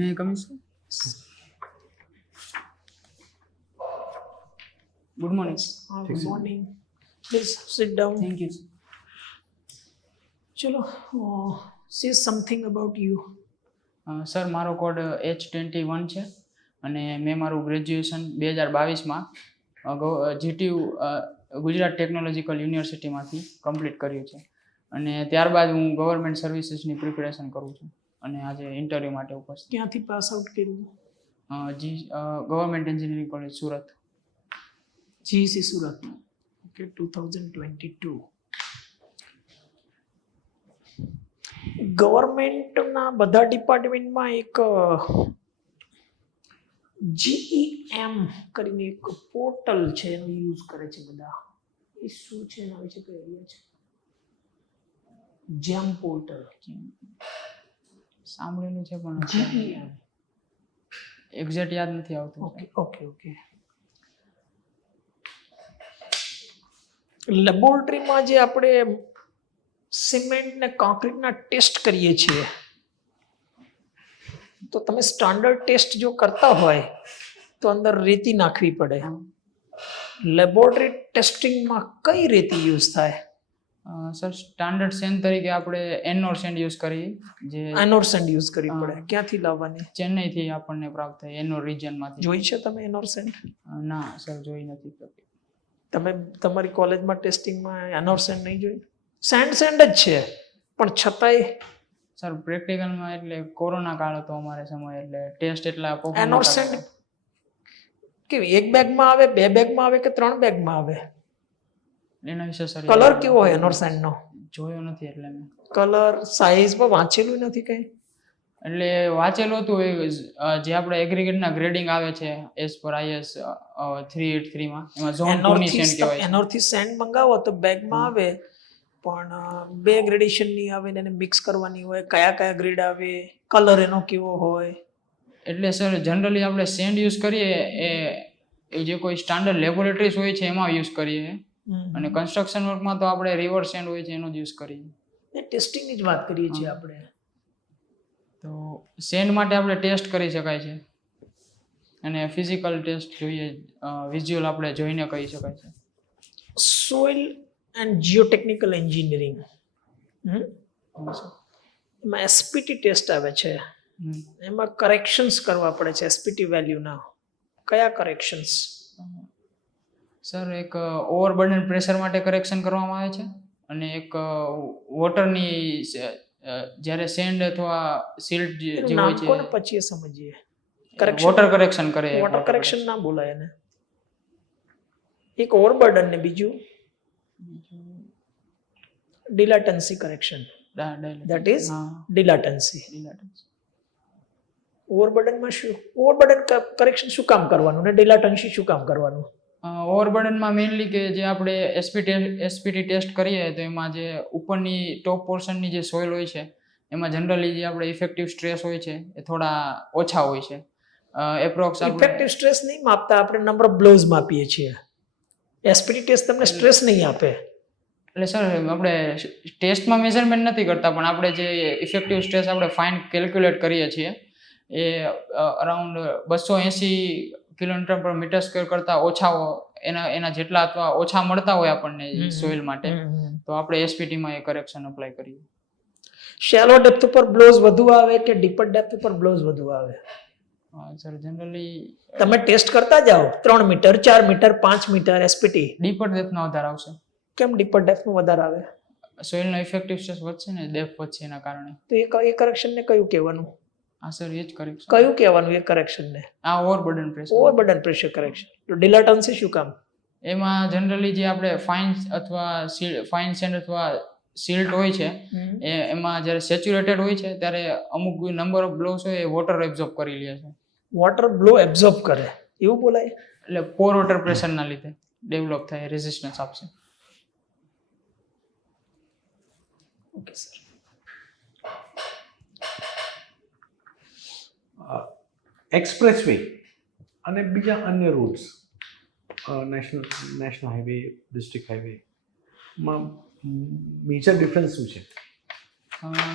May I come in, sir? Good morning. Good morning. Please sit down. Thank you, sir. ચલો say something about you. Sir મારો code H21 છે અને મેં મારું graduation 2022માં GTU Gujarat technological યુનિવર્સિટીમાંથી complete કર્યું છે અને ત્યારબાદ હું ગવર્મેન્ટ સર્વિસીસની પ્રિપેરેશન કરું છું અને આજે ઇન્ટરવ્યૂ માટે ઉપસ્થિત. ક્યાંથી પાસ આઉટ કર્યું? Government engineering college Surat. GEC Surat. Okay, 2022. ગવર્મેન્ટના બધા ડિપાર્ટમેન્ટમાં એક GEM કરીને એક પોર્ટલ છે, એનો યુઝ કરે છે બધા. એ શું છે, એના વિશે કઈ આઈડિયા છે? જેમ પોર્ટલ સાંભળેલું છે પણ GEM. એક્ઝેક્ટ યાદ નથી આવતું. Okay okay okay. લેબોરેટરીમાં જે આપણે સિમેન્ટ ને કોન્ક્રીટના ટેસ્ટ કરીએ છીએ, તો તમે સ્ટાન્ડર્ડ ટેસ્ટ જો કરતા હોય તો અંદર રેતી નાખવી પડે. લેબોરેટરી ટેસ્ટિંગમાં કઈ રેતી યુઝ થાય? સર સ્ટાન્ડર્ડ સેન્ડ તરીકે આપણે એનોર સેન્ડ યુઝ કરીએ, જે એનોર સેન્ડ યુઝ કરવી પડે. ક્યાંથી લાવવાની? ચેન્નઈથી આપણને પ્રાપ્ત થાય, એનોર રિજનમાંથી. જોઈ છે તમે એનોર સેન્ડ? ના સર, જોઈ નથી. તમે તમારી કોલેજમાં ટેસ્ટિંગમાં એનોર સેન્ડ નહીં જોઈ? સેન્ડ જ છે, પણ છતાંય સર પ્રેક્ટિકલમાં એટલે કોરોના કાળ હતો અમારે સમય, એટલે ટેસ્ટ એટલા એનોર સેન્ડ કેવી એક બેગમાં આવે, બે બેગમાં આવે કે ત્રણ બેગમાં આવે? એના વિશે સર કલર કેવો હોય એનોર સેન્ડ નો? જોયો નથી એટલે મેં. કલર સાઈઝમાં વાંચેલું નથી કઈ? એટલે વાંચેલું હતું જે આપણે એગ્રીગેટના ગ્રેડિંગ આવે છે એઝ પર IS 383 માં, એમાં ઝોન 2 ની સેન્ડ કહેવાય. એનોરથી સેન્ડ મંગાવો તો બેગમાં આવે, પણ બે ગ્રેડેશન ની આવે ને એને મિક્સ કરવાની હોય. કયા કયા ગ્રેડ આવે, કલર એનો કેવો હોય? એટલે સર જનરલી આપણે સેન્ડ યુઝ કરીએ એ જે કોઈ સ્ટાન્ડર્ડ લેબોરેટરીઝ હોય છે એમાં યુઝ કરીએ, અને કન્સ્ટ્રક્શન વર્કમાં તો આપણે રિવર્સ સેન્ડ હોય છે એનો જ યુઝ કરીએ. ટેસ્ટિંગની જ વાત કરીએ છીએ આપણે. તો સેન્ડ માટે આપણે ટેસ્ટ કરી શકાય છે અને ફિઝિકલ ટેસ્ટ જોઈએ, વિઝ્યુઅલ આપણે જોઈને કહી શકાય છે. સોઇલ એન્ડ જીઓટેકનિકલ એન્જિનિયરિંગ, એમાં SPT ટેસ્ટ આવે છે, એમાં કરેક્શન્સ કરવા પડે છે SPT વેલ્યુના. કયા કરેક્શન્સ? સર એક ઓવરબર્ડન પ્રેશર માટે કરેક્શન કરવામાં આવે છે, અને એક વોટરની જ્યારે સેન્ડ અથવા સિલ્ટ જે હોય છે કોને પછી સમજીએ. વોટર કરેક્શન કરે. વોટર કરેક્શન ના બોલાય એને. એક ઓવરબર્ડન ને બીજું dilatancy correction. That is dilatancy. ઓવરબર્ડનમાં શું ઓવરબર્ડન કરેક્શન શું કામ કરવાનું ને ડિલાટન્સી શું કામ કરવાનું? ઓવરબર્ડનમાં મેઇનલી કે જે આપણે SPT ટેસ્ટ કરીએ તો એમાં જે ઉપરની ટોપ પોર્શનની જે સોઇલ હોય છે એમાં જનરલી જે આપણે ઇફેક્ટિવ સ્ટ્રેસ હોય છે એ થોડા ઓછા હોય છે. એપ્રોક્સ ઇફેક્ટિવ સ્ટ્રેસ નહીં માપતા, આપણે નંબર ઓફ બ્લોઝ માપીએ છીએ. SPT ટેસ્ટ તમને સ્ટ્રેસ નહીં આપે. એટલે સર આપણે ટેસ્ટમાં મેઝરમેન્ટ નથી કરતા, પણ આપણે જે ઇફેક્ટિવ સ્ટ્રેસ આપણે ફાઇન કેલ્ક્યુલેટ કરીએ છીએ એ અરાઉન્ડ 280 કિલોમીટર પર મીટર સ્ક્વેર કરતા ઓછા એના જેટલા અથવા ઓછા મળતા હોય આપણને સોઇલ માટે, તો આપણે SPT માં એ કરેક્શન અપ્લાય કરીએ. શેલો ડેપ્થ ઉપર બ્લોઝ વધુ આવે કે ડીપર ડેપ્થ ઉપર બ્લોઝ વધુ આવે? સર જનરલી તમે ટેસ્ટ કરતા જાઓ 3 metre 4 metre 5 metre SPT. Deeper ડેપ્થનો વધારે આવશે. કેમ ડીપર ડેપ્થમાં વધારે આવે? સોઇલનો ઇફેક્ટિવ સ્ટ્રેસ વધશે ને, ડેપ્થ વધશે એના કારણે. તો એ કરેક્શન ને કયું કહેવાનું? હા સર, એ જ કરેક્શન. કયું કહેવાનું એ કરેક્શન ને? આ overburden pressure. Overburden pressure correction. તો ડિલાટન્સી શું કામ? એમાં જનરલી જે આપણે ફાઇન સેન્ડ અથવા સિલ્ટ હોય છે એમાં જ્યારે સેચ્યુરેટેડ હોય છે ત્યારે અમુક નંબર ઓફ બ્લોસ હોય એ વોટર એબ્ઝોર્બ કરી લે છે. વોટર બ્લો એબ્ઝોર્બ કરે એવું બોલાય? એટલે પોર વોટર પ્રેશરના લીધે ડેવલપ થાય, રેઝિસ્ટન્સ આપશે. Okay sir. એક્સપ્રેસવે અને બીજા અન્ય રૂટ્સ, નેશનલ હાઈવે, ડિસ્ટ્રિક્ટ હાઈવેમાં મેજર ડિફરન્સ શું છે?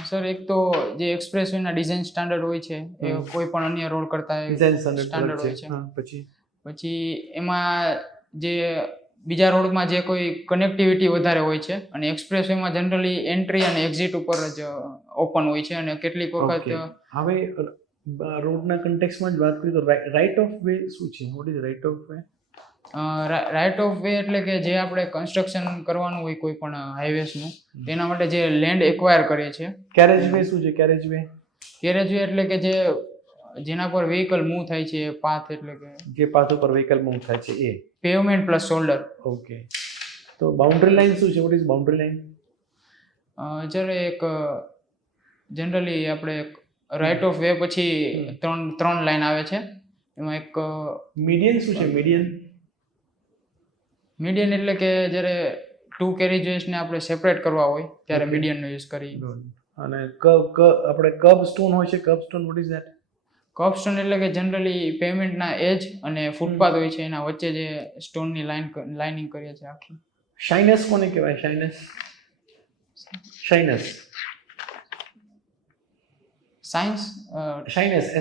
સર એક તો જે એક્સપ્રેસવેના ડિઝાઇન સ્ટાન્ડર્ડ હોય છે એ કોઈ પણ અન્ય રોડ કરતા ડિઝાઇન સ્ટાન્ડર્ડ હોય છે. પછી પછી એમાં જે બીજા રોડમાં જે કોઈ કનેક્ટિવિટી વધારે હોય છે અને એક્સપ્રેસવેમાં જનરલી એન્ટ્રી અને એક્ઝિટ ઉપર જ ઓપન હોય છે અને કેટલીક વખત હવે રોડના કન્ટેક્સમાં જ વાત કરીએ તો રાઇટ ઓફ વે શું છે? What is right of way? Right of way એટલે કે જે આપણે કન્સ્ટ્રક્શન કરવાનું હોય કોઈ પણ હાઈવેસનું તેના માટે જે લેન્ડ એક્વાયર કરીએ છીએ. કેરેજ વે શું છે? કેરેજ વે એટલે કે જેના પર વ્હીકલ મૂવ થાય છે પાથ, એટલે કે જે પાથ ઉપર વ્હીકલ મૂવ થાય છે એ પેવમેન્ટ પ્લસ શોલ્ડર. ઓકે. તો બાઉન્ડ્રી લાઈન શું છે? What is boundary line? જ્યારે એક જનરલી આપણે રાઇટ ઓફ વે પછી ત્રણ લાઈન આવે છે. એમાં એક મીડિયન શું છે? મીડિયન એટલે કે જ્યારે ટુ કેરેજવેસને આપણે સેપરેટ કરવા હોય ત્યારે મીડિયનનો યુઝ કરી. અને આપણે કર્બ સ્ટોન હોય છે. Kerb stone what is that? Kerb stone એટલે કે જનરલી પેવમેન્ટના એજ અને ફૂટપાથ હોય છે એના વચ્ચે જે સ્ટોનની લાઇનિંગ કરીએ છીએ આખી. શાઇનસ કોને કહેવાય? શાઇનસ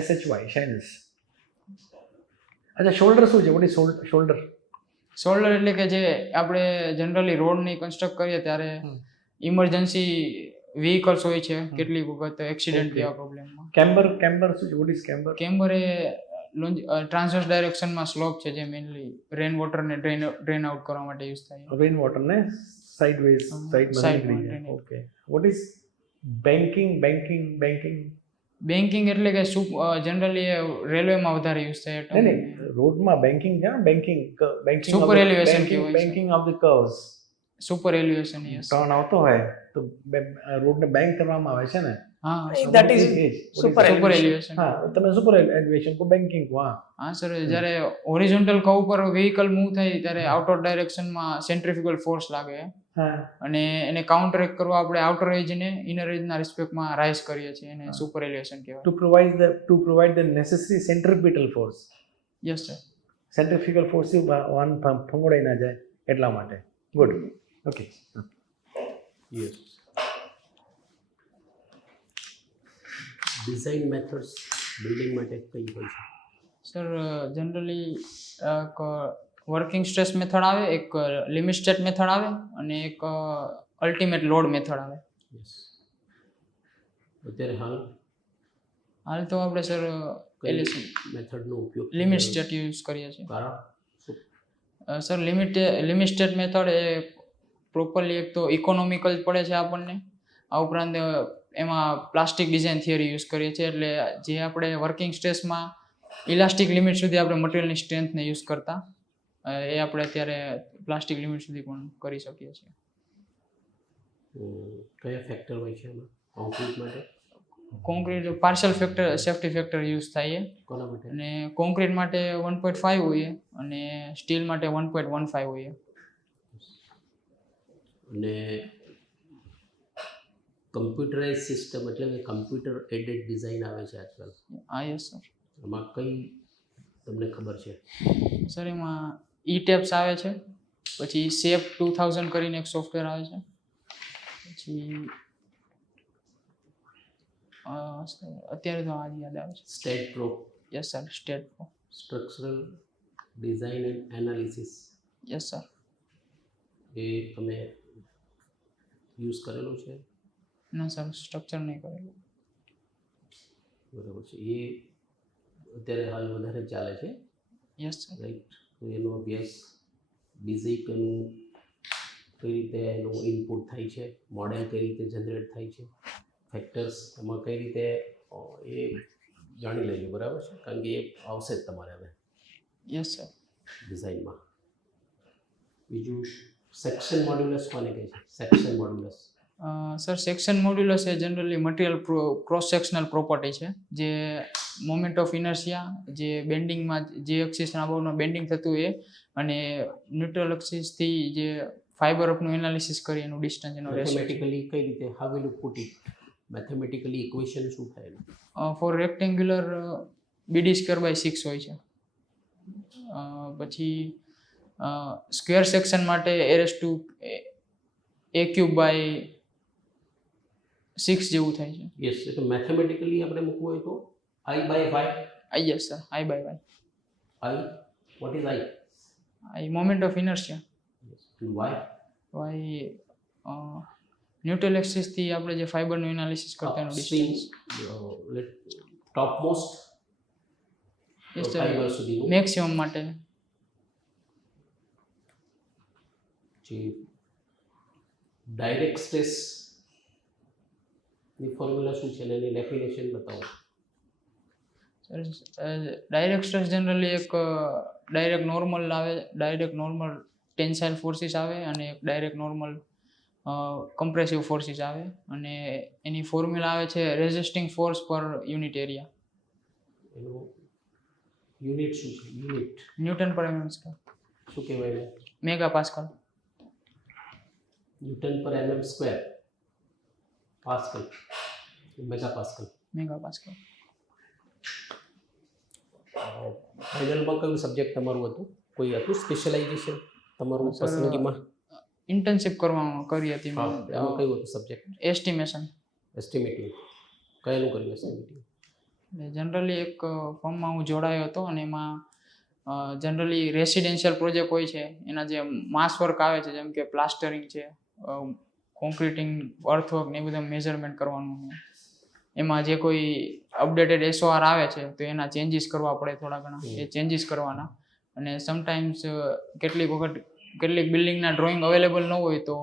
SHY શાઇનસ. અચ્છા, શોલ્ડર શું છે? What is shoulder? શોલ્ડર એટલે કે જે આપણે જનરલી રોડની કન્સ્ટ્રક્ટ કરીએ ત્યારે ઇમરજન્સી વ્હીકલ્સ હોય છે કેટલીક વખત એક્સિડન્ટ થયા પ્રોબ્લેમમાં. કેમ્બર શું છે? What is camber? કેમ્બર એ ટ્રાન્સવર્સ ડાયરેક્શનમાં સ્લોપ છે જે મેઇનલી રેન વોટરને ડ્રેન આઉટ કરવા માટે યુઝ થાય. રેન વોટરને સાઇડમાં. ઓકે. What is banking? એટલે કે જનરલી રેલવેમાં વધારે યુઝ થાય. નહીં, રોડમાં બેન્કિંગ છે ને? બેન્કિંગ સુપર એલિવેશન કહેવાય છે. Banking of the curves. Super elevation, yes. Turn આવતો હોય તો રોડને બેંક કરવામાં આવે છે ને? હા, that is સુપર એલિવેશન. હા, તમે સુપર એલિવેશન કો બેન્કિંગ કો. હા સર, જ્યારે હોરિઝોન્ટલ કર્વ પર વ્હીકલ મૂવ થાય ત્યારે આઉટવર્ડ ડાયરેક્શનમાં સેન્ટ્રીફ્યુગલ ફોર્સ લાગે અને એને કાઉન્ટર કરવા આપણે આઉટર એજને ઇનર એજના રિસ્પેક્ટમાં રાઇઝ કરીએ છીએ. એને સુપર એલિવેશન કહેવાય. To provide the necessary centripetal force. Yes sir. Centrifugal force વાન ફંગોળાઈ ના જાય એટલા માટે. Good. Okay. Yes. Design methods building માટે કઈ હોય છે? સર જનરલી એક વર્કિંગ સ્ટ્રેસ મેથડ આવે, એક લિમિટ સ્ટેટ મેથડ આવે અને એક અલ્ટિમેટ લોડ મેથડ આવે. યસ. અત્યારે હાલ તો આપણે સર કઈ મેથડનો ઉપયોગ લિમિટ સ્ટેટ યુઝ કરીએ છીએ. કારણ સર લિમિટ સ્ટેટ મેથડ એ પ્રોપરલી એક તો ઇકોનોમિકલ પડે છે આપણને. આ ઉપરાંત એમાં પ્લાસ્ટિક ડિઝાઇન થિયરી યુઝ કરીએ છીએ. એટલે જે આપણે વર્કિંગ સ્ટ્રેસમાં ઇલાસ્ટિક લિમિટ સુધી આપણે મટીરિયલની સ્ટ્રેન્થને યુઝ કરતા એ આપણે અત્યારે પ્લાસ્ટિક લિમિટ સુધી પણ કરી શકીએ છીએ. કયા ફેક્ટર હોય છે એમાં કોન્ક્રીટ માટે? Concrete partial factor safety factor use થાય કોના માટે? અને કોન્ક્રીટ માટે 1.5 હોય અને સ્ટીલ માટે 1.15 હોય. અને કમ્પ્યુટરાઇઝ સિસ્ટમ એટલે કે કમ્પ્યુટર એડેડ ડિઝાઇન આવે છે આજકાલ. હા, યસ સર. એમાં કઈ તમને ખબર છે? સર એમાં ઈ-ટેપ્સ આવે છે, પછી શેપ 2000 કરીને એક સોફ્ટવેર આવે છે, પછી અત્યારે તો આ યાદ આવે છે. STAAD Pro. Yes sir, STAAD Pro. Structural design and analysis. Yes sir. એ તમે યુઝ કરેલો છે? ના સર, સ્ટ્રક્ચર નહીં કરેલું. બરાબર છે. એ અત્યારે હાલ વધારે ચાલે છે. Yes sir. રાઈટ. તો એનો અભ્યાસ બેઝિકનું કઈ રીતે એનું ઇનપુટ થાય છે, મોડેલ કઈ રીતે જનરેટ થાય છે, ફેક્ટર્સ એમાં કઈ રીતે એ જાણી લેજો. બરાબર છે, કારણ કે એ આવશે જ તમારે હવે. Yes sir. ડિઝાઇનમાં. બીજું સેક્શન મોડ્યુલસ કોને કહે છે? Section modulus. Sir section modulus એ generally material cross sectional property છે જે મોમેન્ટ ઓફ ઇનર્શિયા, જે બેન્ડિંગમાં જે એક્સિસના અબાઉટમાં બેન્ડિંગ થતું હોય અને ન્યુટ્રલ એક્સિસથી જે ફાઈબર અપનું એનાલિસિસ કરી એનું ડિસ્ટન્સ એનો રેશિયો. મેથેમેટિકલી કઈ રીતે how will you put it? Mathematically equation શું થાય? ફોર રેક્ટેન્ગ્યુલર BD²/6 હોય છે. પછી સ્ક્વેર સેક્શન માટે A⁴ 6 જેવું થાય છે. યસ, એટલે મેથેમેટિકલી આપણે મૂકવું હોય તો I/Y. Yes sir, I/Y. I, what is I? I moment of inertia. Yes. And Y? Neutral axis થી આપણે જે ફાઈબરનું એનાલિસિસ કરતા એનું distance. Topmost yes fibre sir, સુધીનું મેક્સિમમ માટે. જે ડાયરેક્ટ સ્ટ્રેસ ની ફોર્મ્યુલા શું છે અને એની ડેફિનેશન બતાવો. ડાયરેક્ટ સ્ટ્રેસ જનરલી એક ડાયરેક્ટ નોર્મલ આવે, ડાયરેક્ટ નોર્મલ ટેન્સાઇલ ફોર્સિસ આવે અને એક ડાયરેક્ટ નોર્મલ કમ્પ્રેસિવ ફોર્સિસ આવે, અને એની ફોર્મ્યુલા આવે છે રેઝિસ્ટિંગ ફોર્સ પર યુનિટ એરિયા. એનું યુનિટ શું છે? યુનિટ ન્યૂટન પર mm સ્ક્વેર, શું કહેવાય એને? Mega pascal. ન્યૂટન પર mm square, pascal, mega pascal. Mega pascal. ફાઇનલમાં કયું સબ્જેક્ટ તમારું હતું? કોઈ હતું સ્પેશિયલાઇઝેશન તમારું સર, પસંદગીમાં? ઇન્ટર્નશિપ કરી હતી હા, એમાં કયું હતું સબ્જેક્ટ? એસ્ટિમેશન. એસ્ટિમેટિંગ. કયાનું કર્યું એસ્ટિમેટિંગ? જનરલી એક ફર્મમાં હું જોડાયો હતો, અને એમાં જનરલી રેસિડેન્શિયલ પ્રોજેક્ટ હોય છે એના જે માસ વર્ક આવે છે, જેમ કે પ્લાસ્ટરિંગ છે, કોન્ક્રીટિંગ, અર્થવર્ક ને એ બધા મેઝરમેન્ટ કરવાનું. એમાં જે કોઈ અપડેટેડ SOR આવે છે તો એના ચેન્જીસ કરવા પડે થોડા ઘણા, એ ચેન્જીસ કરવાના. અને સમટાઈમ્સ કેટલીક વખત કેટલીક બિલ્ડિંગના ડ્રોઈંગ અવેલેબલ ન હોય તો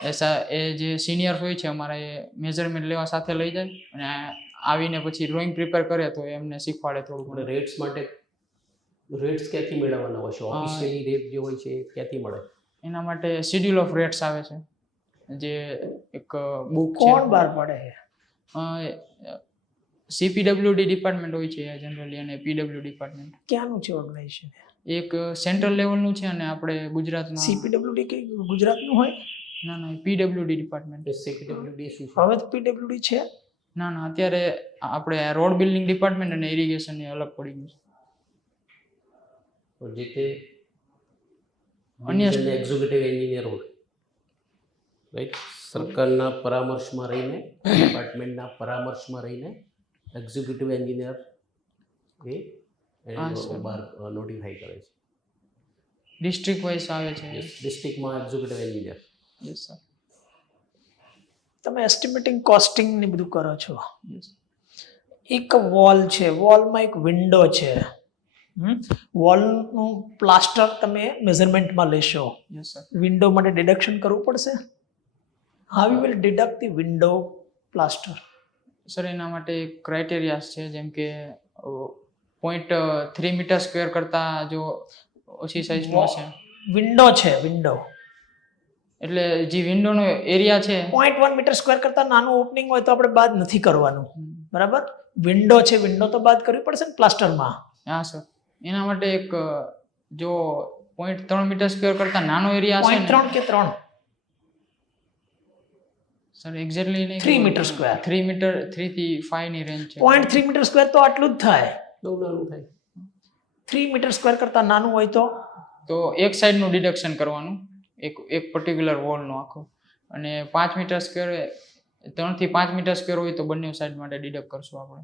એ જે સિનિયર હોય છે અમારા, એ મેઝરમેન્ટ લેવા સાથે લઈ જાય અને આવીને પછી ડ્રોઈંગ પ્રિપેર કરે તો એમને શીખવાડે થોડું આપણે ઘણું. રેટ્સ માટે રેટ્સ ક્યાંથી મેળવવાના હોય છે? ઓફિશિયલી રેટ જે હોય છે એ ક્યાંથી મળે? એના માટે શિડ્યુલ ઓફ રેટ્સ આવે છે, જે એક બુક છે. કોણ બહાર પડે છે? CPWD ડિપાર્ટમેન્ટ હોય છે જનરલી, અને PW ડિપાર્ટમેન્ટ. ક્યાંનું છે ઓર્ગેનાઇઝેશન? એક સેન્ટ્રલ લેવલનું છે અને આપણે ગુજરાતમાં. CPWD કે ગુજરાતનું હોય? ના ના, PWD ડિપાર્ટમેન્ટ. CPWD શું છે? હવે તો PWD છે. ના ના, અત્યારે આપણે રોડ બિલ્ડિંગ ડિપાર્ટમેન્ટ અને ઇરિગેશન એ અલગ પડી ગયું છે. તો જે તે અન્ય એક્ઝિક્યુટિવ એન્જિનિયર હોય, રાઈટ, સરકારના પરામર્શમાં રહીને, ડિપાર્ટમેન્ટના પરામર્શમાં રહીને એક્ઝિક્યુટિવ એન્જિનિયર એ બહાર નોટિફાઈ કરે છે. ડિસ્ટ્રિક્ટ વાઇઝ આવે છે. ડિસ્ટ્રિક્ટમાં એક્ઝિક્યુટિવ એન્જિનિયર. Yes sir. તમે એસ્ટિમેટિંગ કોસ્ટિંગ ને બધું કરો છો. યસ. એક વોલ છે, વોલમાં એક વિન્ડો છે, વોલનું પ્લાસ્ટર તમે મેઝરમેન્ટમાં લેશો, યસ સર. વિન્ડો માટે ડિડક્શન કરવું પડશે. How you will deduct the window plaster? Sir, એના માટે ક્રાઇટેરિયાસ છે, જેમ કે 0.3 મીટર સ્ક્વેર કરતાં જો ઓછી સાઇઝનો છે, વિન્ડો છે, વિન્ડો એટલે જે વિન્ડોનો એરિયા છે 0.1 મીટર સ્ક્વેર કરતાં નાનું ઓપનિંગ હોય તો આપણે બાદ નથી કરવાનું, બરાબર? વિન્ડો છે, વિન્ડો તો બાદ કરવી પડશે ને પ્લાસ્ટરમાં. હા સર. એના માટે એક જો 0.3 મીટર સ્ક્વેર કરતાં નાનો એરિયા છે 0.3 કે 3? સર એક્ઝેક્ટલી નહીં. 3 મીટર સ્ક્વેર. 3 મીટર, 3 થી 5 ની રેન્જ છે. 0.3 મીટર સ્ક્વેર તો આટલું જ થાય. બહુ નાનું થાય. 3 મીટર સ્ક્વેર કરતાં નાનું હોય તો એક સાઈડનું ડિડક્શન કરવાનું, એક પર્ટિક્યુલર વોલનો આખો. અને 5 મીટર સ્ક્વેર, 3 થી 5 મીટર સ્ક્વેર હોય તો બંને સાઈડ માટે ડિડક્ટ કરશું આપણે.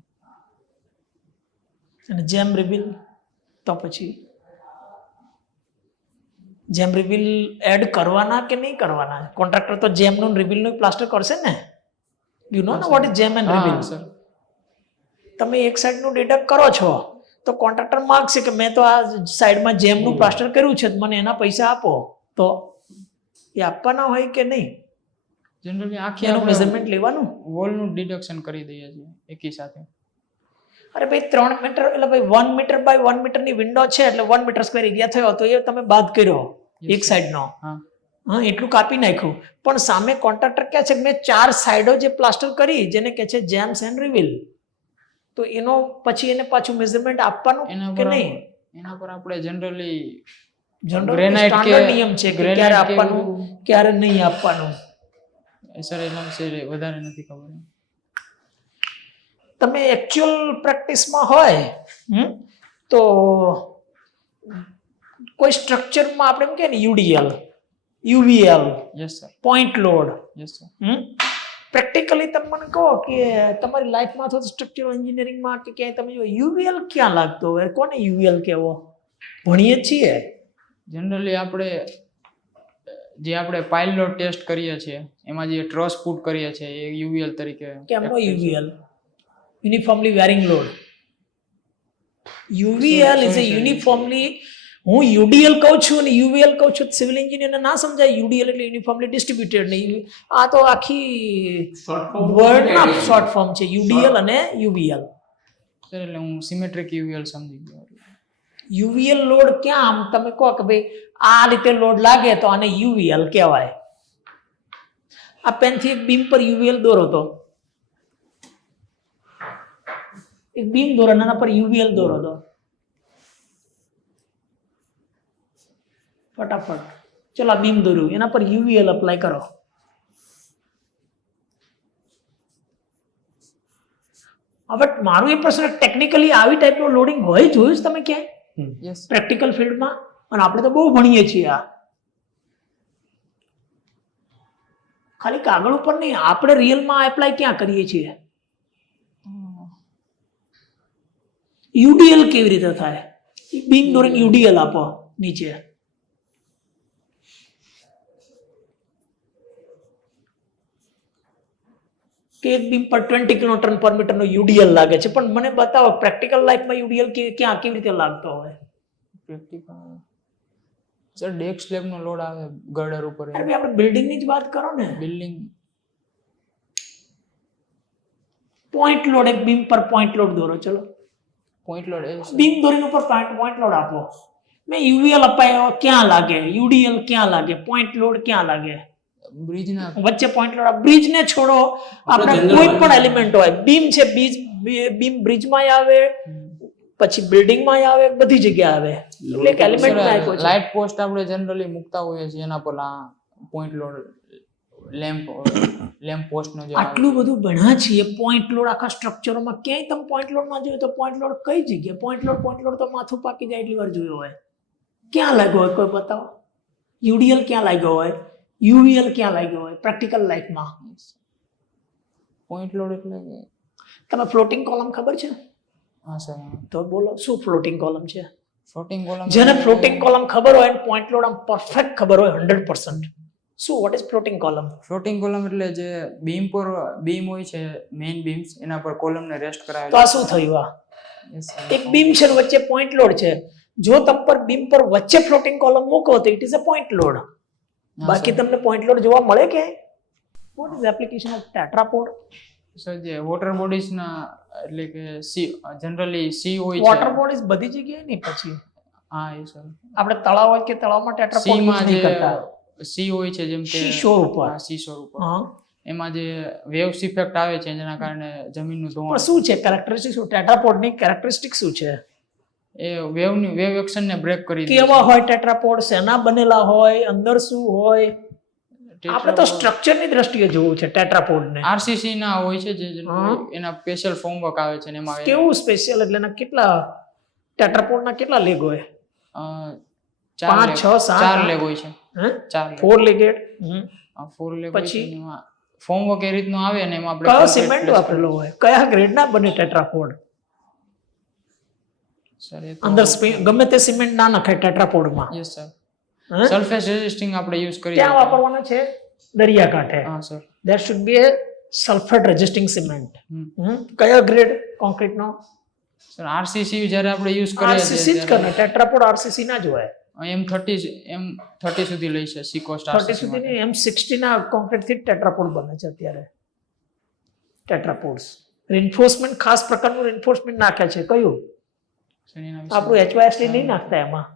અને જેમ રિવીલ તો પછી જેમ રિવીલ એડ કરવાના કે નહીં કરવાના? કોન્ટ્રાક્ટર તો જેમનું રિવીલનું પ્લાસ્ટર કરશે ને. યુ નો વોટ ઇઝ જેમ એન્ડ રિવીલ? સર. તમે એક સાઈડનું ડિડક્ટ કરો છો તો કોન્ટ્રાક્ટર માગશે કે મેં તો આ સાઈડમાં જેમનું પ્લાસ્ટર કર્યું છે, મને એના પૈસા આપો. તો એ આપવાના હોય કે નહીં? જનરલી આખી એનું આપણે મેઝરમેન્ટ લેવાનું. વોલનું ડિડક્શન કરી દઈએ છીએ એકી સાથે. અરે ભાઈ 3 મીટર એટલે ભાઈ 1 મીટર બાય 1 મીટરની વિન્ડો છે એટલે 1 મીટર સ્ક્વેર એરિયા થયો, તો એ તમે બાદ કર્યો એક સાઈડનો. હા. હા, એટલું કાપી નાખ્યું. પણ સામે કોન્ટ્રાક્ટર કહે છે કે મેં 4 સાઈડો જે પ્લાસ્ટર કરી, જેને કહે છે જેમ્સ એન્ડ રિવીલ, તો એનો પછી એને પાછું મેઝરમેન્ટ આપવાનું એના કે પર નહીં? એના પર આપણે જનરલી જનરલ સ્ટાન્ડર્ડ નિયમ છે કે ક્યારે આપવાનું ક્યારે નહીં આપવાનું. સર એના વિશે વધારે નથી ખબર. તમે એકચ્યુઅલ પ્રેક્ટિસમાં હોય તો કોઈ સ્ટ્રક્ચરમાં આપણે એમ કે ને UDL, UVL, yes sir. Point load, yes sir. Practically તમે મને કહો કે તમારી લાઈફમાં અથવા સ્ટ્રક્ચરલ એન્જિનિયરિંગમાં કે ક્યાંય તમે જો યુવીએલ ક્યાં લાગતો હોય, કોને યુવીએલ કહેવો? ભણીએ જ છીએ. જનરલી આપણે પાયલોટ ટેસ્ટ કરીએ છીએ એમાં જે ટ્રસ પુટ કરીએ છીએ એ યુવીએલ તરીકે. કેમનો UVL? Uniformly varying load. UVL is a uniformly, હું યુડીએલ કહું છું અને યુવીએલ કહું છું, સિવિલ એન્જિનિયરને ના સમજાય. યુડીએલ એટલે યુનિફોર્મલી ડિસ્ટ્રીબ્યુટેડ નહીં. આ તો આખી વર્ડના શોર્ટ ફોર્મ છે, યુડીએલ અને યુવીએલ. સર એટલે હું સિમેટ્રિક યુવીએલ સમજી ગયો. યુવીએલ લોડ ક્યાં, આમ તમે કહો કે ભાઈ આ રીતે લોડ લાગે તો આને યુવીએલ કહેવાય. આ પેનથી એક બીમ પર યુવીએલ દોરો તો, એક બીમ દોરો એના પર યુવીએલ દોરો તો ફટાફટ. ચલો આ બીમ દોર્યું, એના પર યુવીએલ અપ્લાય કરો. હવે મારું એ પ્રશ્ન, ટેકનિકલી આવી ટાઈપનું લોડિંગ હોય જોયું છે તમે ક્યાંય યસ પ્રેક્ટિકલ ફિલ્ડમાં? અને આપણે તો બહુ ભણીએ છીએ આ, ખાલી કાગળ ઉપર નહીં, આપણે રિયલમાં એપ્લાય ક્યાં કરીએ છીએ? યુડીએલ કેવી રીતે થાય? બીમ દોરીને યુડીએલ આપો નીચે. કે એક બીમ પર 20 કિલોન્યુટન પર મીટર નો યુડીએલ લાગે છે, પણ મને બતાવો પ્રેક્ટિકલ લાઈફમાં યુડીએલ ક્યાં કેવી રીતે લાગતો હોય? પ્રેક્ટિકલ સર ડેક સ્લેબનો લોડ આવે ગર્ડર ઉપર. અરે ભાઈ આપણે બિલ્ડિંગની જ વાત કરો ને. બિલ્ડિંગ પોઈન્ટ લોડ, એક બીમ પર પોઈન્ટ લોડ દોરો. ચલો પોઈન્ટ લોડ એ બીમ દોરીને ઉપર પોઈન્ટ લોડ આપો. મેં યુવીએલ અપાયો, ક્યાં લાગે? યુડીએલ ક્યાં લાગે? પોઈન્ટ લોડ ક્યાં લાગે? બ્રિજના વચ્ચે પોઈન્ટ લોડ. બ્રિજ ને છોડો, આપણે કોઈ પણ એલિમેન્ટ હોય, બીમ છે, બીમ બ્રિજમાં આવે, પછી બિલ્ડિંગમાં આવે, બધી જગ્યાએ આવે. એટલે એક એલિમેન્ટ આપ્યો છે. લાઇટ પોસ્ટ આપણે જનરલી મૂકતા હોઈએ છીએ એના પર પોઈન્ટ લોડ લેમ્પ પોસ્ટ નો જે આટલું બધું ભણ્યા છીએ, પોઈન્ટ લોડ આખા સ્ટ્રક્ચરોમાં ક્યાંય તમે પોઈન્ટ લોડમાં જોયો તો પોઈન્ટ લોડ કઈ જગ્યાએ? પોઈન્ટ લોડ તો માથું પાકી જાય એટલી વાર જોયો હોય. ક્યાં લાગ્યો હોય કોઈ બતાવો? યુડીએલ ક્યાં લાગ્યો હોય? યુવીએલ ક્યાં લાગ્યો હોય પ્રેક્ટિકલ લાઈફમાં? પોઈન્ટ લોડ એટલે તમે ફ્લોટિંગ કોલમ ખબર છે? હા સર. તો બોલો શું ફ્લોટિંગ કોલમ છે? ફ્લોટિંગ કોલમ જેને ફ્લોટિંગ કોલમ ખબર હોય, પોઈન્ટ લોડ આમ પરફેક્ટ ખબર હોય 100%. શું what is floating column? Floating column એટલે જે બીમ પર બીમ હોય છે, મેઇન બીમ્સ, એના પર કોલમને રેસ્ટ કરાવે. તો આ શું થયું? આ Yes, sir. એક બીમ છે ને વચ્ચે પોઈન્ટ લોડ છે. જો તમે પર બીમ પર વચ્ચે ફ્લોટિંગ કોલમ મૂકો તો it is a point load. બાકી તમને પોઈન્ટ લોડ જોવા મળે કે? What is application of tetrapod? Sir જે વોટર બોડીઝ ના એટલે કે સી જનરલી સી હોય છે. વોટર બોડીઝ બધી જગ્યાએ નહીં. પછી હા એ સર આપણે તળાવ હોય કે તળાવમાં ટેટ્રાપોડ સી યુઝ માં નહીં જે કરતા. સી હોય છે જેમ કે શીશોર ઉપર. સીશોર ઉપર હા, એમાં જે વેવ્સ ઇફેક્ટ આવે છે જેના કારણે જમીનનું પણ ધોવાણ શું છે કેરેક્ટરિસ્ટિક? શું ટેટ્રાપોડની કેરેક્ટરિસ્ટિક શું છે? એ વેવ એક્શન ને બ્રેક કરી દે છે. કેવા હોય ટેટ્રાપોડ? શેના બનેલા હોય? અંદર શું હોય? આપણે તો સ્ટ્રક્ચરની દ્રષ્ટિએ જોવું છે ટેટ્રાપોડને. આરસીસી ના હોય છે જે હા. એના સ્પેશિયલ ફોર્મવર્ક આવે છે ને એમાં કેવું સ્પેશિયલ? એટલે એના કેટલા ટેટ્રાપોડના કેટલા લેગ હોય? 5, 6, 7, 4 લેગ હોય છે. હે? 4 લેગ 4 લેગેડ. 4 લેગ પછી? ફોર્મવર્ક એ રીતનું આવે ને એમાં આપણે કયો concrete સિમેન્ટ place વાપરેલો હોય? કયા ગ્રેડના બને ટેટ્રાપોડ? સર એ અંદર ગમે તે સિમેન્ટ ના નખાય ટેટ્રાપોડમાં. Yes sir. હે? સરફેસ રેઝિસ્ટિંગ આપણે યુઝ કરીએ ક્યાં વાપરવાનો છે? દરિયાકાંઠે. હા સર. there should be a sulfate resisting cement. હમ. કયો ગ્રેડ કોન્ક્રીટનો? સર આરસીસી જ્યારે આપણે યુઝ કરીએ આરસીસી જ કરે. ટેટ્રાપોડ આરસીસી ના જ હોય. M30 સુધી લઈ છે સી કોસ્ટ 30 સુધીની M60 ના કોન્ક્રીટ થી ટેટ્રાપોડ બને છે અત્યારે. ટેટ્રાપોડ્સ રિન્ફોર્સમેન્ટ, ખાસ પ્રકારનું રિન્ફોર્સમેન્ટ નાખે છે. કયું? આપણું HYSD નહીં નાખતા એમાં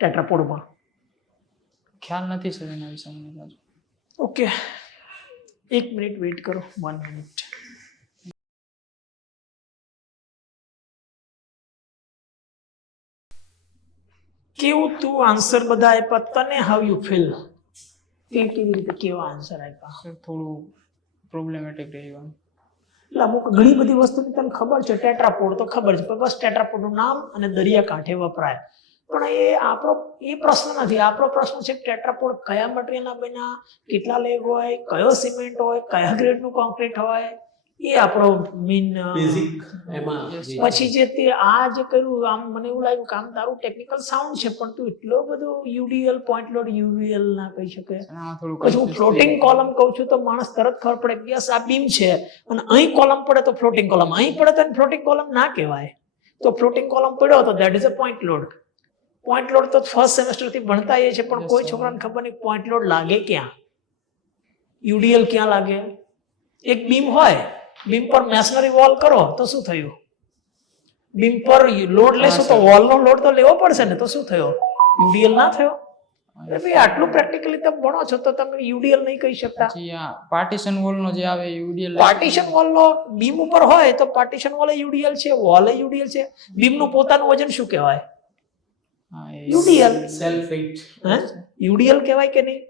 ટેટ્રાપોડમાં. ખ્યાલ નથી સર એના વિશે મને. ઓકે, 1 મિનિટ વેઇટ કરો. 1 મિનિટ. કેવું તું આન્સર બધા આપ્યા? તને હાઉ યુ ફીલ? કેવી રીતે કેવા આન્સર આપ્યા? સર થોડું પ્રોબ્લેમેટિક રહ્યું. એટલે અમુક ઘણી બધી વસ્તુની તને ખબર છે. ટેટ્રાપોડ તો ખબર છે, પણ બસ ટેટ્રાપોડનું નામ અને દરિયાકાંઠે વપરાય. પણ એ આપણો એ પ્રશ્ન નથી. આપણો પ્રશ્ન છે ટેટ્રાપોડ કયા મટીરિયલના બન્યા, કેટલા લેગ હોય, કયો સિમેન્ટ હોય, કયા ગ્રેડનું કોન્ક્રીટ હોય, એ આપણો મેઇન બેઝિક એમાં જે પછી જે તે આ જે કર્યું આમ મને એવું લાગ્યું કે આમ તારું ટેકનિકલ સાઉન્ડ છે પણ તું એટલો બધો યુડીએલ પોઈન્ટ લોડ યુવીએલ ના કહી શકે. આમાં થોડું પછી હું ફ્લોટિંગ કોલમ કહું છું તો માણસ તરત ખબર પડે કે યસ આ બીમ છે અને અહીં કોલમ પડે તો ફ્લોટિંગ કોલમ, અહીં પડે તો ફ્લોટિંગ કોલમ ના કહેવાય. તો ફ્લોટિંગ કોલમ પડ્યો તો that is a point load. Point load તો ફર્સ્ટ સેમેસ્ટર થી ભણતા એ છે પણ કોઈ છોકરાને ખબર નહીં પોઈન્ટ લોડ લાગે ક્યાં, યુડીએલ ક્યાં લાગે. એક બીમ હોય, બીમ પર મેશનરી વોલ કરો તો શું થયું, બીમ પર લોડ લેશો તો વોલનો લોડ તો લેવો પડશે ને, તો શું થયો, યુડીએલ ના થયો. એટલે ભાઈ આટલું પ્રેક્ટિકલી તમે ભણો છો તો તમે યુડીએલ નહીં કહી શકતા. પછી આ પાર્ટીશન વોલ નો જે આવે યુડીએલ પાર્ટીશન વોલ નો બીમ ઉપર હોય તો પાર્ટીશન વોલ યુડીએલ છે, વોલ યુડીએલ છે. બીમ નું પોતાનું વજન શું કહેવાય, યુડીએલ. સેલ્ફ વેઇટ હે યુડીએલ કહેવાય કે નહીં.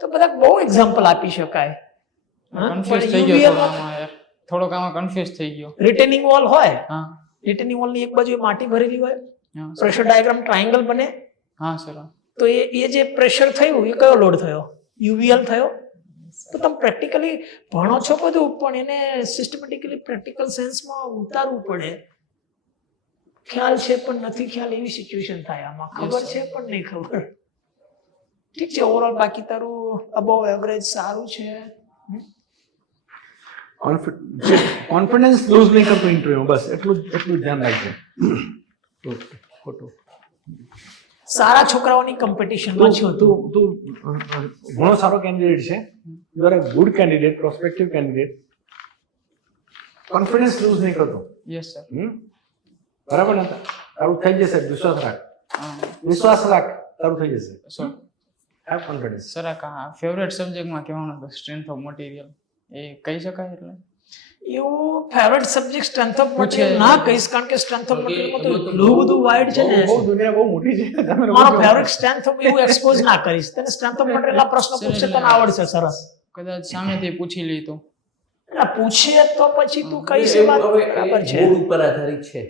તો બધા બહુ એક્ઝામ્પલ આપી શકાય. કન્ફ્યુઝ થઈ ગયો થોડોક આમાં કન્ફ્યુઝ થઈ ગયો. રિટેનિંગ વોલ હોય, હા રિટેનિંગ વોલ ની એક બાજુ માટી ભરેલી હોય, હા પ્રેશર ડાયાગ્રામ ટ્રાયંગલ બને. હા સર. તો એ જે પ્રેશર થયું એ કયો લોડ થયો, યુવીએલ થયો. તો તમે પ્રેક્ટિકલી ભણો છો બધું પણ એને સિસ્ટમેટિકલી પ્રેક્ટિકલ સેન્સમાં ઉતારવું પડે. ખ્યાલ છે પણ નથી ખ્યાલ એવી સિચ્યુએશન થાય. આમાં ખબર છે પણ નહીં ખબર. ઠીક છે, ઓવરઓલ બાકી તારું અબવ એવરેજ સારું છે. કોન્ફિડન્સ લૂઝ નહીં કરતો ઇન્ટરવ્યુ, બસ એટલું જ ધ્યાન રાખજો. ખોટું સારા છોકરાઓની કોમ્પિટિશનમાં છું તું. તું ઘણો સારો કેન્ડિડેટ છે, you are a good candidate, prospective candidate. Confidence lose નહીં કરતો. Yes sir. બરાબર ને? તારું થઈ જશે, વિશ્વાસ રાખ, વિશ્વાસ રાખ, તારું થઈ જશે. Sir have confidence. સર આ ફેવરેટ સબ્જેક્ટમાં કહેવાનું હતું સ્ટ્રેન્થ ઓફ મટીરિયલ, એ કહી શકાય? એટલે એવું ફેવરેટ સબ્જેક્ટ સ્ટ્રેન્થ ઓફ પૂછે મટીરિયલ ના કહીશ કારણ કે સ્ટ્રેન્થ ઓફ મટીરિયલમાં તો એટલું બધું વાઇડ છે ને. બહુ દુનિયા બહુ મોટી છે. તમે લોકો મારો ફેવરેટ સ્ટ્રેન્થ ઓફ એવું એક્સપોઝ ના કરીશ. તને સ્ટ્રેન્થ ઓફ મટીરિયલના પ્રશ્ન પૂછશે તને આવડશે સરસ. કદાચ સામેથી પૂછી લીધું એટલે પૂછીએ તો પછી તું કહીશ એ વાત બરાબર છે. મૂડ ઉપર આધારિત છે.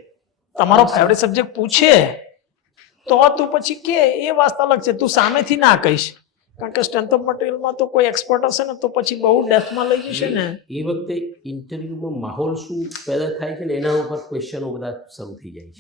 તમારો ફેવરેટ સબ્જેક્ટ પૂછે તો તું પછી કે એ વાત અલગ છે. તું સામેથી ના કહીશ કારણ કે સ્ટ્રેન્થ ઓફ મટીરિયલમાં તો કોઈ એક્સપર્ટ હશે ને તો પછી બહુ ડેપ્થમાં લઈ જશે ને. એ વખતે ઇન્ટરવ્યુમાં માહોલ શું પેદા થાય છે ને એના ઉપર ક્વેશ્ચનો બધા શરૂ થઈ જાય છે.